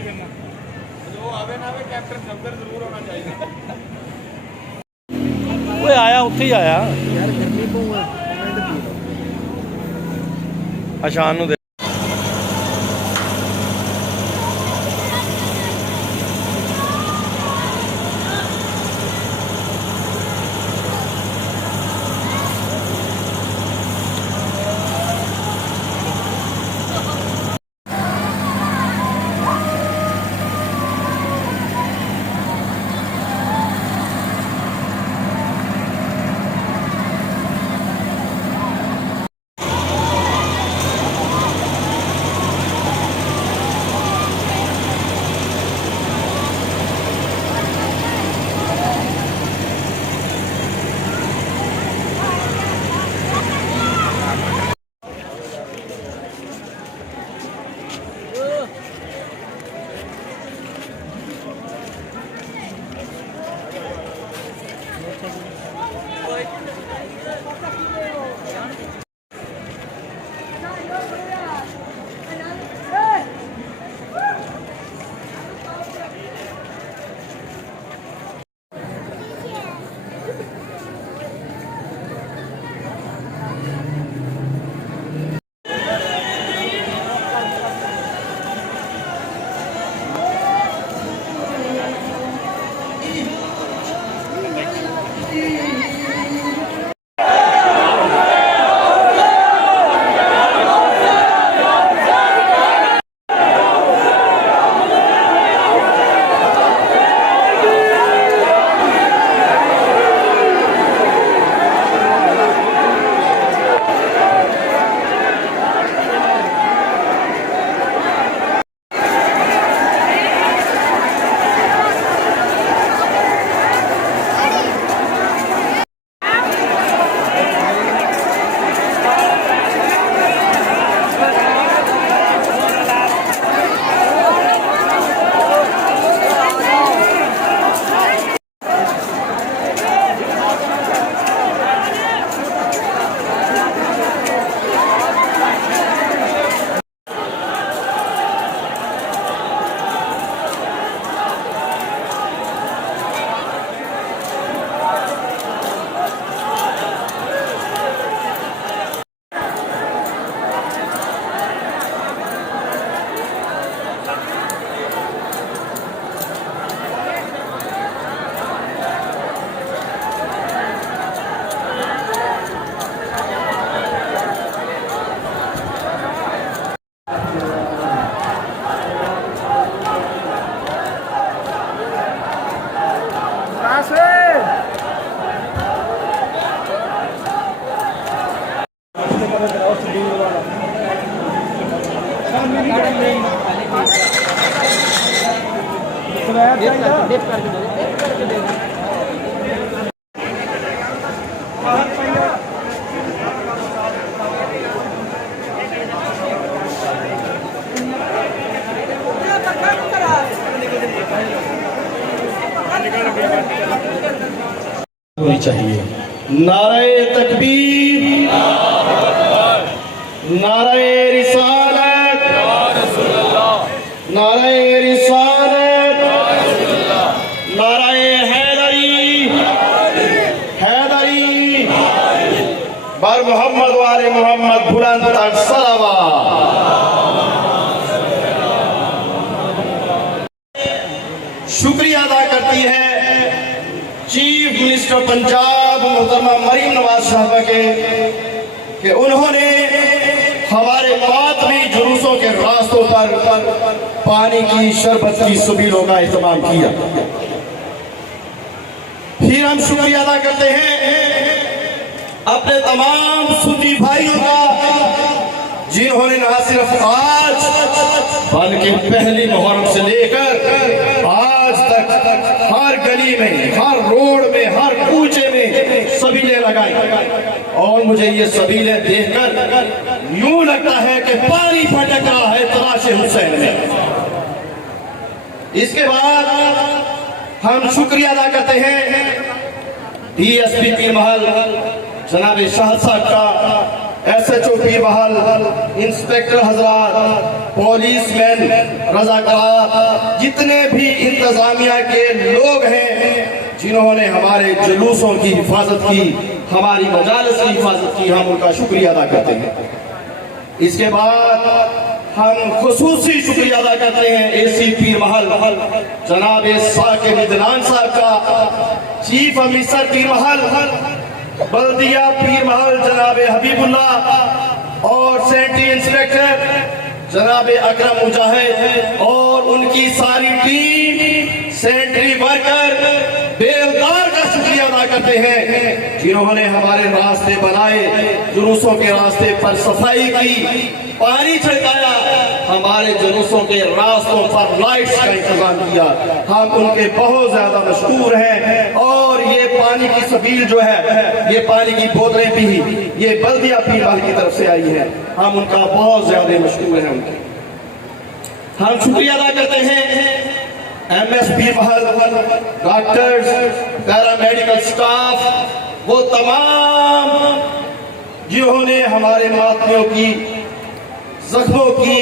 जो आवे ना आवे कैप्टन सफदर जरूर होना चाहिए। ओए आया उत्थे ही आया यार गर्मी पऊगा अशान नूं दे होनी चाहिए। नारे तकबीर, नारे रिसालत, नारे रिसालत, नारे हैदरी, हैदरी बर मोहम्मद वाले मोहम्मद बुलंद तक सलावत। शुक्रिया अदा करती है चीफ मिनिस्टर पंजाब मोहतरमा मरीम नवाज साहब के कि उन्होंने हमारे मातमी जुलूसों के रास्तों पर पानी की शरबत की सबीलों का एहतमाम किया। फिर हम शुक्रिया अदा करते हैं अपने तमाम सुन्नी भाइयों का जिन्होंने न सिर्फ आज बल्कि पहली मुहर्रम से लेकर आज तक हर गली में, हर रोड में, हर कूचे में सबीलें लगाई। और मुझे ये सबीलें देखकर यूं लगता है कि पानी फटक रहा है तलाशे हुसैन में। इसके बाद हम शुक्रिया अदा करते हैं DSP पीर महल जनाब शाह साहब का, SHO पीर महल, इंस्पेक्टर हजरात, पुलिसमैन, रजाकार, जितने भी इंतजामिया के लोग हैं जिन्होंने हमारे जुलूसों की हिफाजत की, हमारी मजालिस की हिफाजत की, हम उनका शुक्रिया अदा करते हैं। इसके बाद हम खुसूसी शुक्रिया अदा करते हैं एसी पीर महल जनाब साकिब इदनान साहब का, चीफ ऑफिसर पीर महल, बल्दिया पीर महल जनाब हबीबुल्लाह और सेंट्री इंस्पेक्टर जनाब अकरम मुजाहिद और उनकी सारी टीम, सेंट्री वर्कर बेलदार का शुक्रिया अदा करते हैं जिन्होंने हमारे रास्ते बनाए, जुलूसों के रास्ते पर सफाई की, पानी छिड़काया, हमारे जुलूसों के रास्तों पर लाइट्स का इंतजाम किया। हम उनके बहुत ज्यादा मशहूर हैं। और ये पानी की सबील जो है, ये पानी की बोतलें भी ये बल्दिया पीर महल की तरफ से आई है, हम उनका बहुत ज्यादा मशहूर हैं उनके। हम शुक्रिया अदा करते हैं MS पीर महल, डॉक्टर्स, पैरामेडिकल स्टाफ, वो तमाम जिन्होंने हमारे मातमियों की, जख्मों की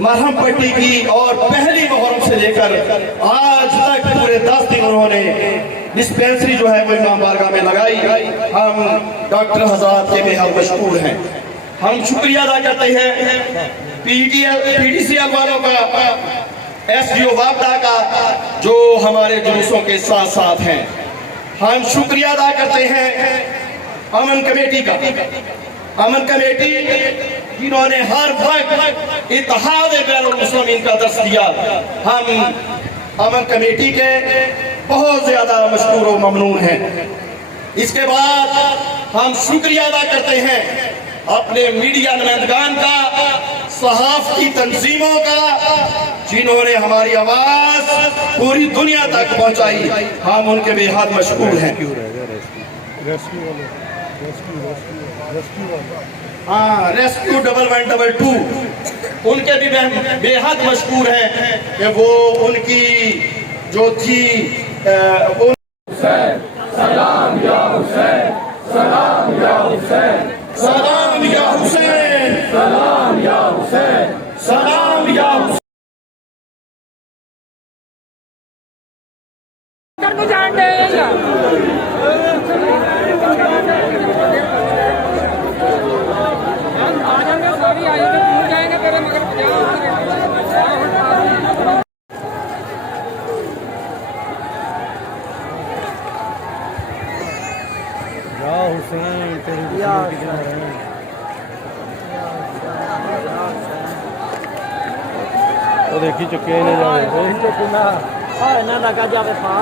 मरहम पट्टी की और पहली मुहर्रम से लेकर आज तक पूरे 10 दिन उन्होंने डिस्पेंसरी जो है वो इमाम बारगाह में लगाई। हम डॉक्टर हज़रात के बेहद मशहूर हैं। हम शुक्रिया अदा करते हैं PDCL वालों का, SDO वापडा का, जो हमारे जुलूसों के साथ साथ हैं। हम शुक्रिया अदा करते हैं अमन कमेटी का, अमन कमेटी जिन्होंने हर वक्त इत्तेहाद बैनुल मुस्लिमीन का दर्स दिया। हम अमन कमेटी के बहुत ज्यादा मशकूर और ममनून हैं। इसके बाद हम शुक्रिया अदा करते हैं अपने मीडिया नुमाइंदगान का, सहाफती तंजीमों का, जिन्होंने हमारी आवाज पूरी दुनिया तक पहुंचाई। हम उनके बेहद मशकूर हैं। रेस्क्यू 1112 उनके भी बेहद मशहूर हैं कि वो उनकी जो थी सलाम या हुसैन, सलाम या हुसैन, सलाम या हुसैन, सलाम या हुसैन, सलाम या हुसैन। ਉਹ ਦੇਖੀ ਚੁੱਕੇ ਨੇ ਜਾਵੇ ਇਹਨਾਂ ਲੱਗਾ ਜਾਵੇ ਫਾ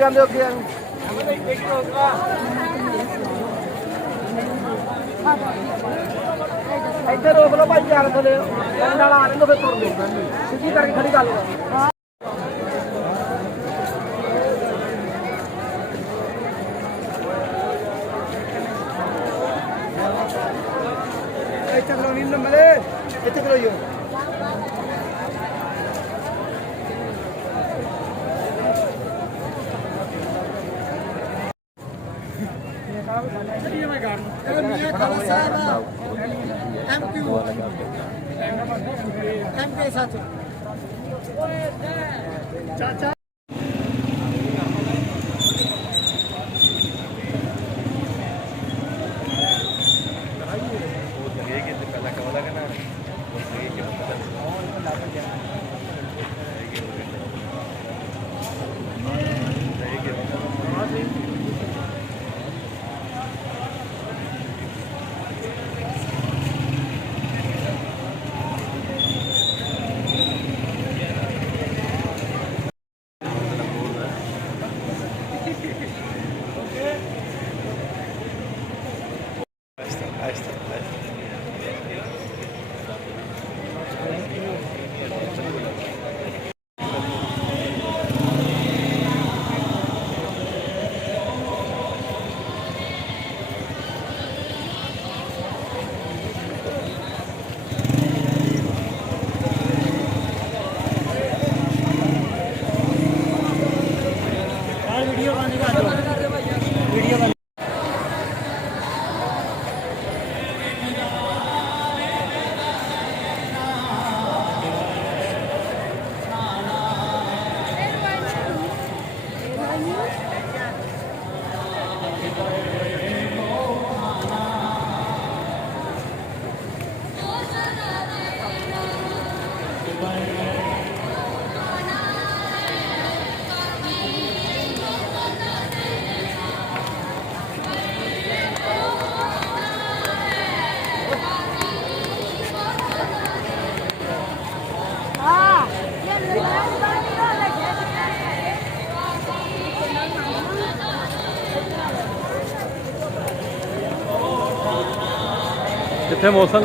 ਜਾਂਦੇ ਅੱਗੇ ਇੱਥੇ ਰੋਕ ਲਓ ਭਾਈ ਚਾਰ ਥੱਲੇ ਨਾਲ ਆ ਲੈਂਦੇ ਫਿਰ ਤੁਰ ਲਓ ਸਿੱਧੀ ਕਰਕੇ ਖੜੀ ਕਰ ਲਓ ਇੱਥੇ ਕਰੋ ਨੀਲ ਨੰਬਰ ਇੱਥੇ ਕਰੋ ਯੋ चाचा कितने मौसम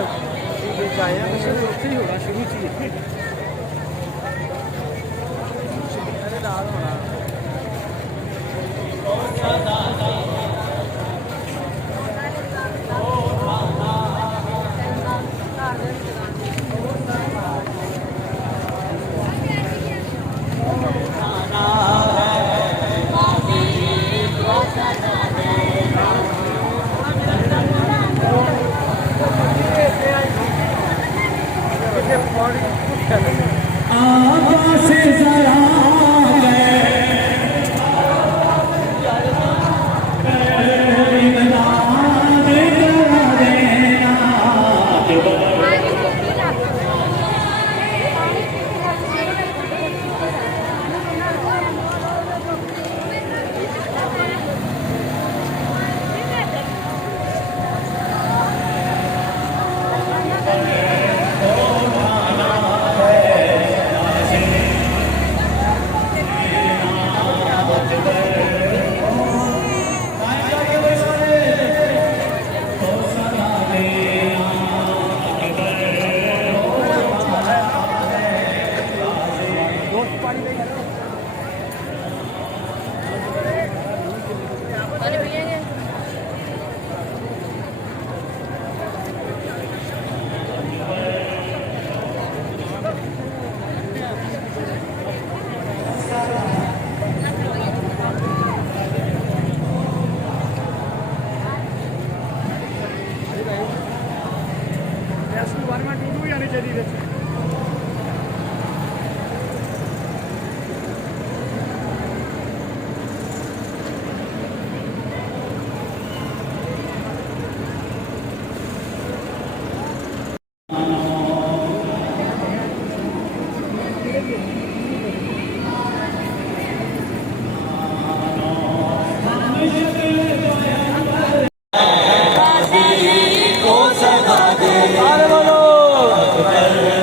अरे बोलो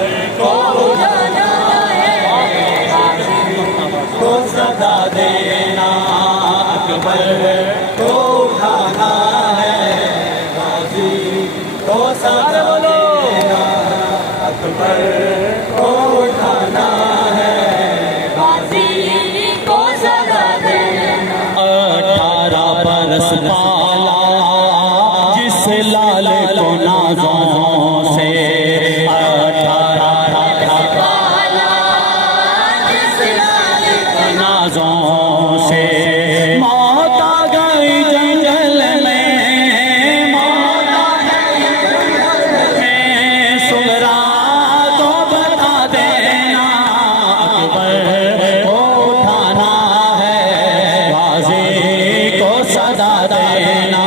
जिस लाल को नाजों से नाजों से मौत आ गई जंगल में, मौत आ गई जंगल में, सुगरा को बता देना अकबर को उठाना है, गाजी को सदा देना।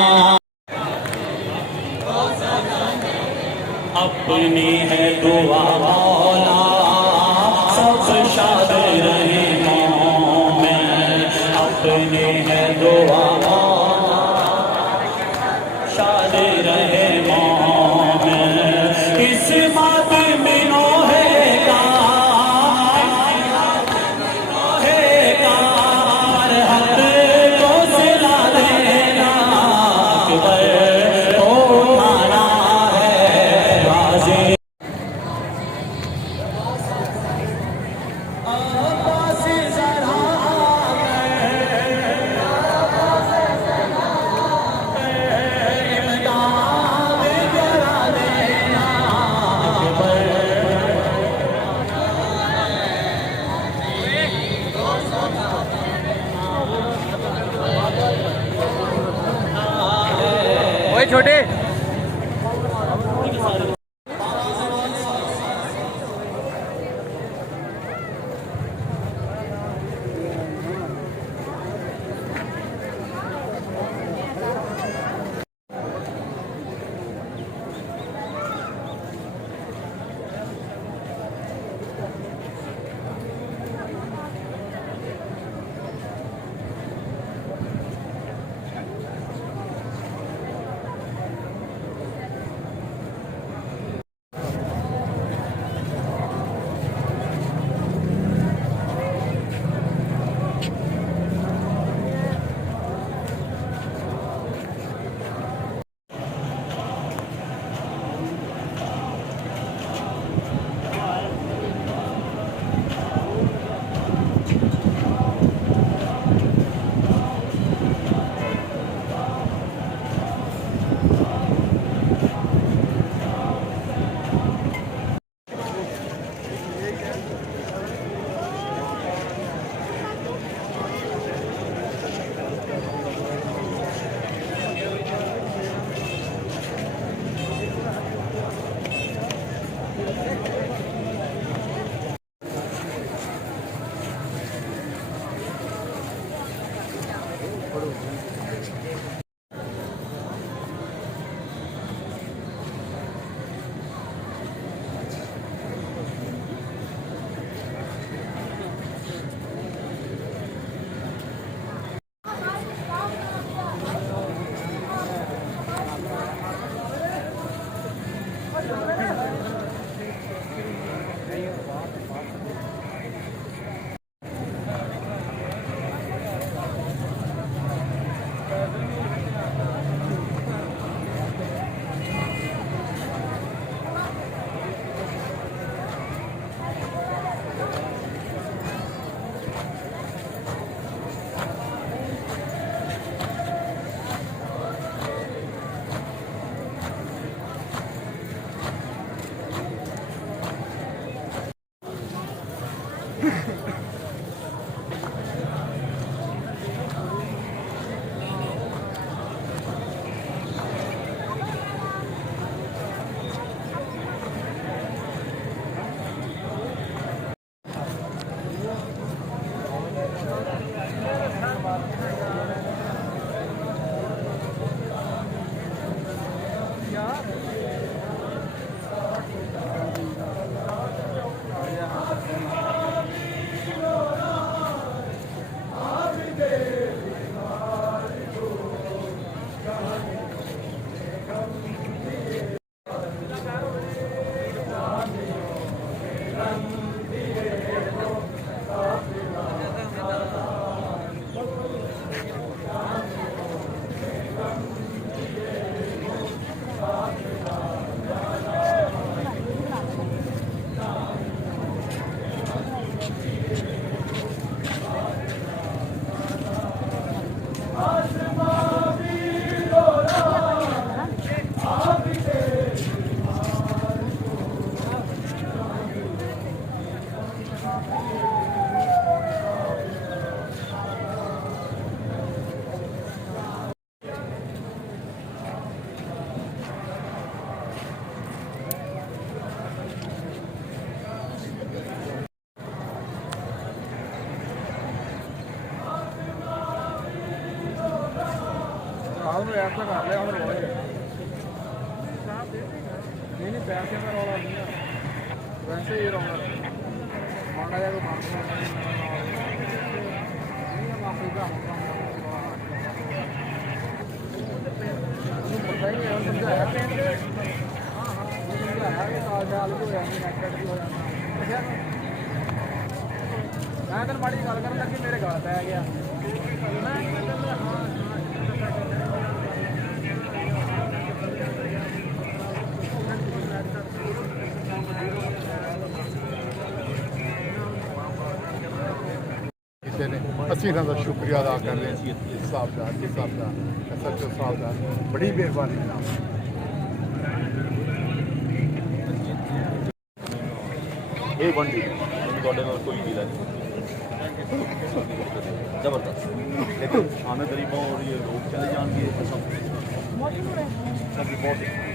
अपनी है दुआ मौला सब शाद रहे अपनी है दुआ शाद रहे मोमेन। इस मातमिनो है कार हर को सिला देना अकबर को उठाना है, गाजी ओए छोटे ਸਾਹਿਬ ਨੂੰ ਐਪ ਤਾਂ ਕਰ ਲਿਆ ਹੁਣ ਰੋਲਾ ਹੀ ਨਹੀਂ ਨਹੀਂ ਪੈਸੇ ਦਾ ਰੌਲਾ ਨਹੀਂ ਆ ਵੈਸੇ ਹੀ ਰੌਲਾ ਮਾੜਾ ਜਿਹਾ ਕੋਈ ਮਾਫੀ ਦਾ ਪਤਾ ਹੀ ਹੈ ਸਮਝਾਇਆ ਹਾਂ ਹਾਂ ਸਮਝਾਇਆ ਕਿ ਸਾਲ ਸਾਲ ਹੋ ਜਾਂਦੀ ਨੈਕਟ ਵੀ ਹੋ ਜਾਂਦਾ ਮੈਂ ਤਾਂ ਮਾੜੀ ਗੱਲ ਕਰਨ ਲੱਗੀ ਮੇਰੇ ਗਲ ਪੈ ਗਿਆ ਨੇ ਅਸੀਂ ਇਹਨਾਂ ਦਾ ਸ਼ੁਕਰੀਆ ਅਦਾ ਕਰ ਰਹੇ ਹਾਂ ਇਸ ਸਾਹਿਬ ਦਾ SHO ਸਾਹਿਬ ਦਾ ਬੜੀ ਮਿਹਰਬਾਨੀ ਨਾਲ ਇਹ ਬੰਦੀ ਤੁਹਾਡੇ ਨਾਲ ਕੋਈ ਡੀਲ ਨਹੀਂ ਜ਼ਬਰਦਸਤ ਲੇਕਿਨ ਆਮਦ ਗਰੀਬਾਂ और ये लोग चले जाएंगे सब बहुत